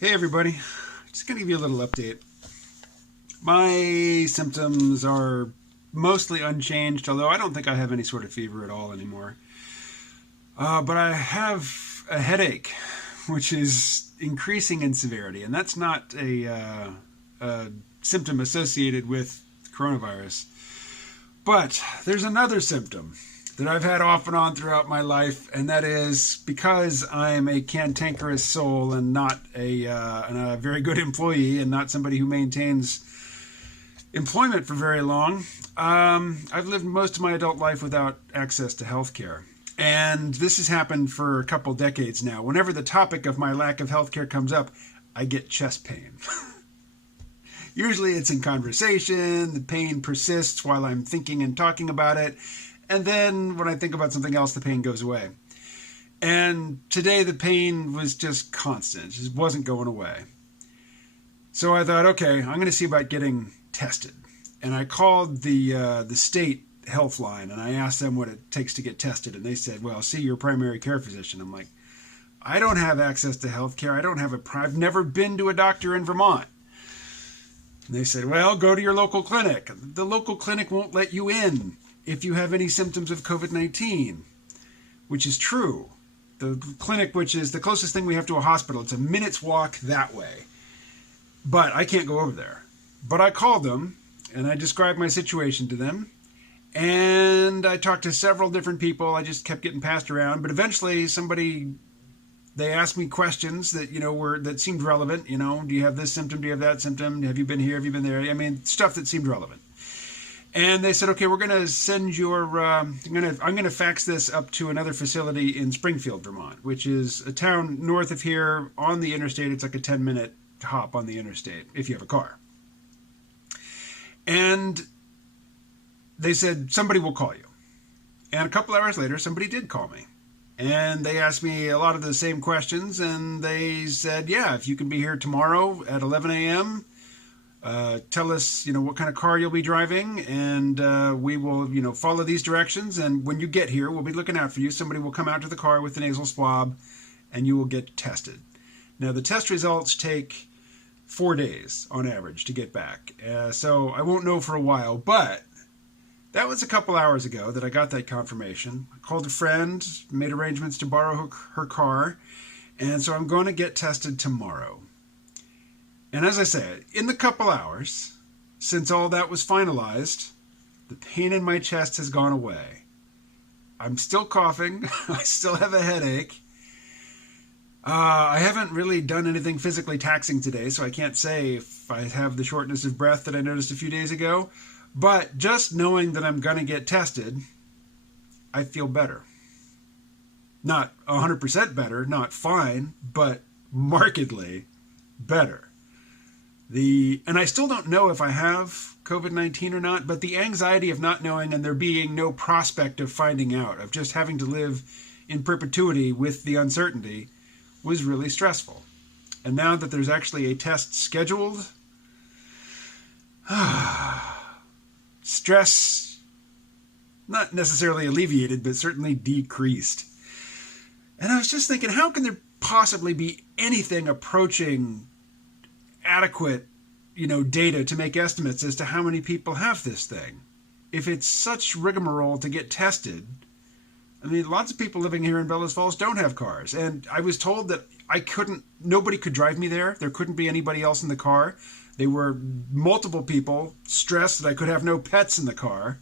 Hey everybody, just going to give you a little update. My symptoms are mostly unchanged, although I don't think I have any sort of fever at all anymore. But I have a headache, which is increasing in severity, and that's not a symptom associated with coronavirus. But there's another symptom that I've had off and on throughout my life, and that is because I'm a cantankerous soul and not a very good employee and not somebody who maintains employment for very long. I've lived most of my adult life without access to health care. And this has happened for a couple decades now. Whenever the topic of my lack of health care comes up, I get chest pain. Usually it's in conversation, the pain persists while I'm thinking and talking about it, and then when I think about something else, the pain goes away. And today the pain was just constant. It just wasn't going away. So I thought, okay, I'm going to see about getting tested. And I called the state health line and I asked them what it takes to get tested. And they said, well, see your primary care physician. I'm like, I don't have access to health care. I've never been to a doctor in Vermont. And they said, well, go to your local clinic. The local clinic won't let you in if you have any symptoms of COVID-19, which is true. The clinic, which is the closest thing we have to a hospital, it's a minute's walk that way. But I can't go over there. But I called them, and I described my situation to them, and I talked to several different people. I just kept getting passed around, but eventually they asked me questions that, that seemed relevant. Do you have this symptom? Do you have that symptom? Have you been here? Have you been there? I mean, stuff that seemed relevant. And they said, okay, we're going to send I'm going to fax this up to another facility in Springfield, Vermont, which is a town north of here on the interstate. It's like a 10-minute hop on the interstate if you have a car. And they said, somebody will call you. And a couple hours later, somebody did call me. And they asked me a lot of the same questions. And they said, yeah, if you can be here tomorrow at 11 a.m., tell us, what kind of car you'll be driving, and we will, follow these directions. And when you get here, we'll be looking out for you. Somebody will come out to the car with the nasal swab, and you will get tested. Now, the test results take 4 days on average to get back. So I won't know for a while, but that was a couple hours ago that I got that confirmation. I called a friend, made arrangements to borrow her car, and so I'm going to get tested tomorrow. And as I said, in the couple hours, since all that was finalized, the pain in my chest has gone away. I'm still coughing. I still have a headache. I haven't really done anything physically taxing today, so I can't say if I have the shortness of breath that I noticed a few days ago. But just knowing that I'm going to get tested, I feel better. Not 100% better, not fine, but markedly better. And I still don't know if I have COVID-19 or not, but the anxiety of not knowing and there being no prospect of finding out, of just having to live in perpetuity with the uncertainty, was really stressful. And now that there's actually a test scheduled, stress, not necessarily alleviated, but certainly decreased. And I was just thinking, how can there possibly be anything approaching adequate, data to make estimates as to how many people have this thing? If it's such rigmarole to get tested, I mean, lots of people living here in Bellows Falls don't have cars. And I was told that nobody could drive me there. There couldn't be anybody else in the car. There were multiple people stressed that I could have no pets in the car.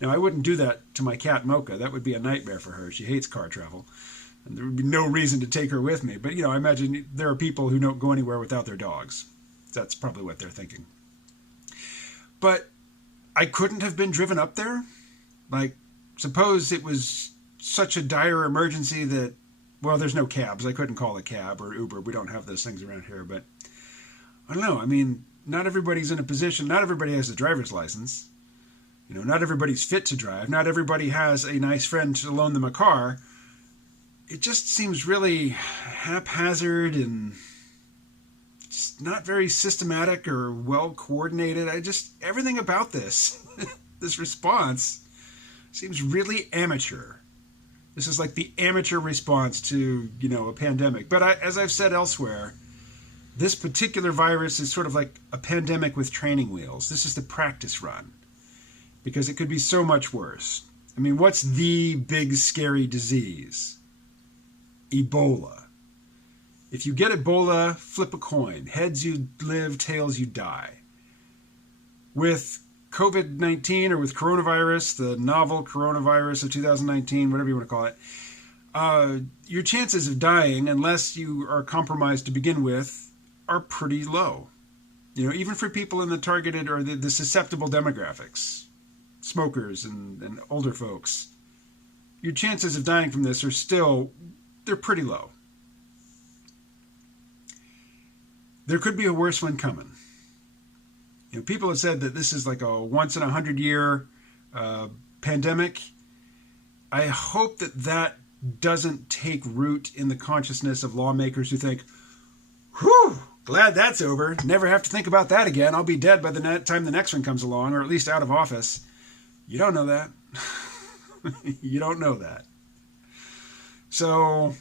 Now, I wouldn't do that to my cat, Mocha. That would be a nightmare for her. She hates car travel. And there would be no reason to take her with me. But, I imagine there are people who don't go anywhere without their dogs. That's probably what they're thinking. But I couldn't have been driven up there. Like, suppose it was such a dire emergency that, well, there's no cabs. I couldn't call a cab or Uber. We don't have those things around here. But I don't know. I mean, not everybody's in a position. Not everybody has a driver's license. Not everybody's fit to drive. Not everybody has a nice friend to loan them a car. It just seems really haphazard and just not very systematic or well coordinated. Everything about this, this response seems really amateur. This is like the amateur response to, a pandemic. But as I've said elsewhere, This particular virus is sort of like a pandemic with training wheels. This is the practice run, because it could be so much worse. I mean, what's the big scary disease? Ebola. If you get Ebola, flip a coin. Heads, you live. Tails, you die. With COVID-19 or with coronavirus, the novel coronavirus of 2019, whatever you want to call it, your chances of dying, unless you are compromised to begin with, are pretty low. You know, even for people in the targeted or the susceptible demographics, smokers and older folks, your chances of dying from this are still, they're pretty low. There could be a worse one coming. You know, people have said that this is like a once in 100-year pandemic. I hope that doesn't take root in the consciousness of lawmakers who think, whew, glad that's over. Never have to think about that again. I'll be dead by the time the next one comes along, or at least out of office. You don't know that. You don't know that. So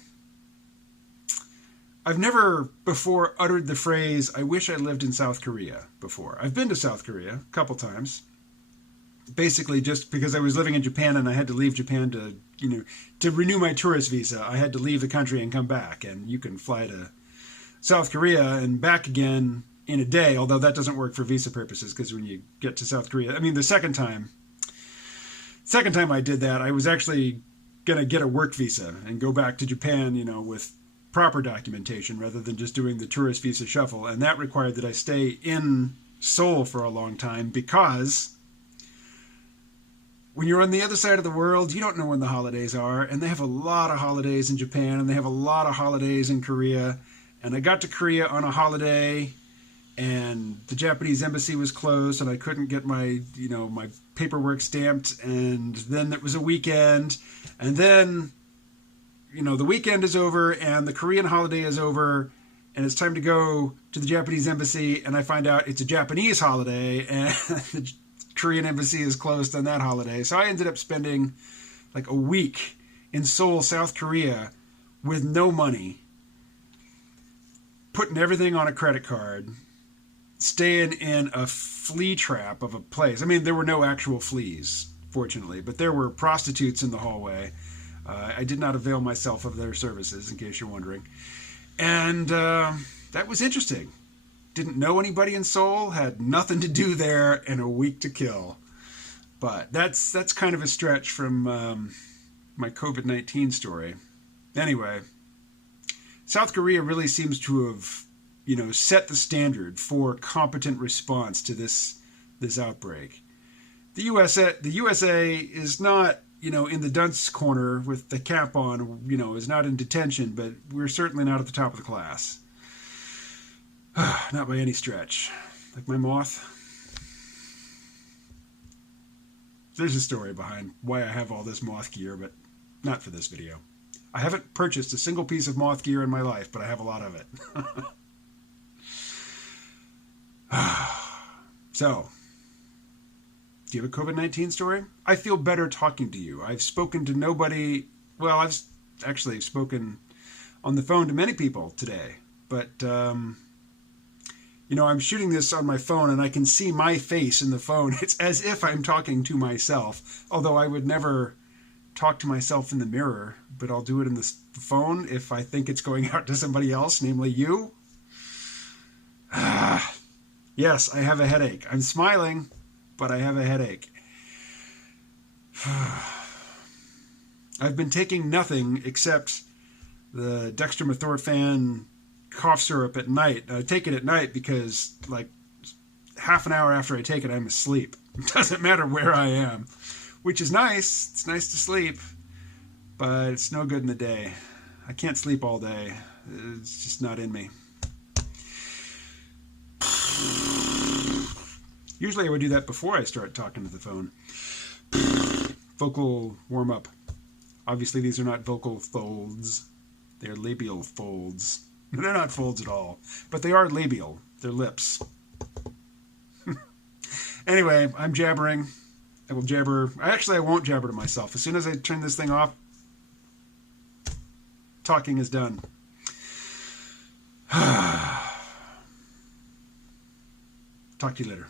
I've never before uttered the phrase, I wish I lived in South Korea before. I've been to South Korea a couple times. Basically just because I was living in Japan and I had to leave Japan to renew my tourist visa. I had to leave the country and come back. And you can fly to South Korea and back again in a day, although that doesn't work for visa purposes, because when you get to South Korea, I mean, the second time I did that, I was actually going to get a work visa and go back to Japan, with proper documentation rather than just doing the tourist visa shuffle. And that required that I stay in Seoul for a long time, because when you're on the other side of the world, you don't know when the holidays are. And they have a lot of holidays in Japan, and they have a lot of holidays in Korea. And I got to Korea on a holiday, and the Japanese embassy was closed, and I couldn't get my paperwork stamped. And then it was a weekend, and then the weekend is over and the Korean holiday is over, and it's time to go to the Japanese embassy, and I find out it's a Japanese holiday and the Korean embassy is closed on that holiday. So I ended up spending like a week in Seoul, South Korea, with no money, putting everything on a credit card, staying in a flea trap of a place. I mean, there were no actual fleas, fortunately, but there were prostitutes in the hallway. I did not avail myself of their services, in case you're wondering. And that was interesting. Didn't know anybody in Seoul, had nothing to do there, and a week to kill. But that's kind of a stretch from my COVID-19 story. Anyway, South Korea really seems to have, set the standard for competent response to this outbreak. The USA is not, in the dunce corner with the cap on, is not in detention, but we're certainly not at the top of the class. Not by any stretch. Like my moth. There's a story behind why I have all this moth gear, but not for this video. I haven't purchased a single piece of moth gear in my life, but I have a lot of it. So, do you have a COVID-19 story? I feel better talking to you. I've spoken to nobody. Well, I've actually spoken on the phone to many people today. But, I'm shooting this on my phone and I can see my face in the phone. It's as if I'm talking to myself. Although I would never talk to myself in the mirror. But I'll do it in the phone if I think it's going out to somebody else, namely you. Yes, I have a headache. I'm smiling, but I have a headache. I've been taking nothing except the dextromethorphan cough syrup at night. I take it at night because, like, half an hour after I take it, I'm asleep. It doesn't matter where I am, which is nice. It's nice to sleep, but it's no good in the day. I can't sleep all day. It's just not in me. Usually I would do that before I start talking to the phone. Vocal warm-up. Obviously these are not vocal folds. They're labial folds. They're not folds at all. But they are labial. They're lips. Anyway, I'm jabbering. I will jabber. I won't jabber to myself. As soon as I turn this thing off, talking is done. Talk to you later.